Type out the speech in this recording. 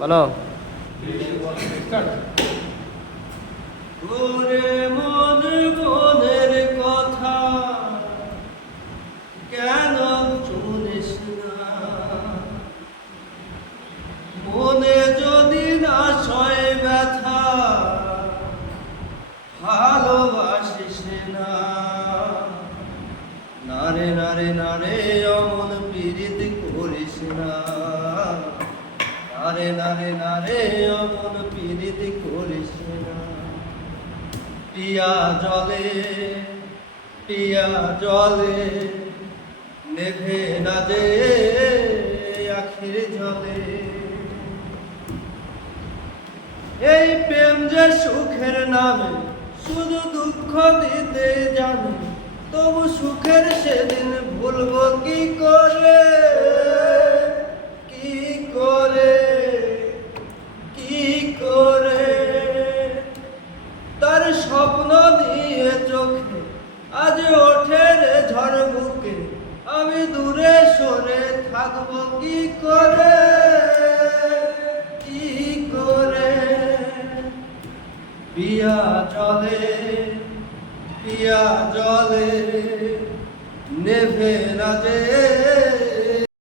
বলো। ওরে মন মনের কথা কেন শুনিস না? মনে যদি না সয় ব্যথা ভালোবাসিস না। নারে নারে নারে অমন পীড়িত করিস না। নারে নারে নারে অমন পীড়িত করিস না। পিয়া জলে নেভে না যে আখির জলে। এই প্রেম যে সুখের নামে শুধু দুঃখ দিতে জানে, তবু সুখের সেদিন ভুলবো কি করে? কি করে, কি করে? তার স্বপ্ন দিয়ে চোখে আজ ওঠে রে ঝড় বুকে, আমি দূরে সরে থাকবো কি করে? কি করে? পিয়া জলে নেভে না যে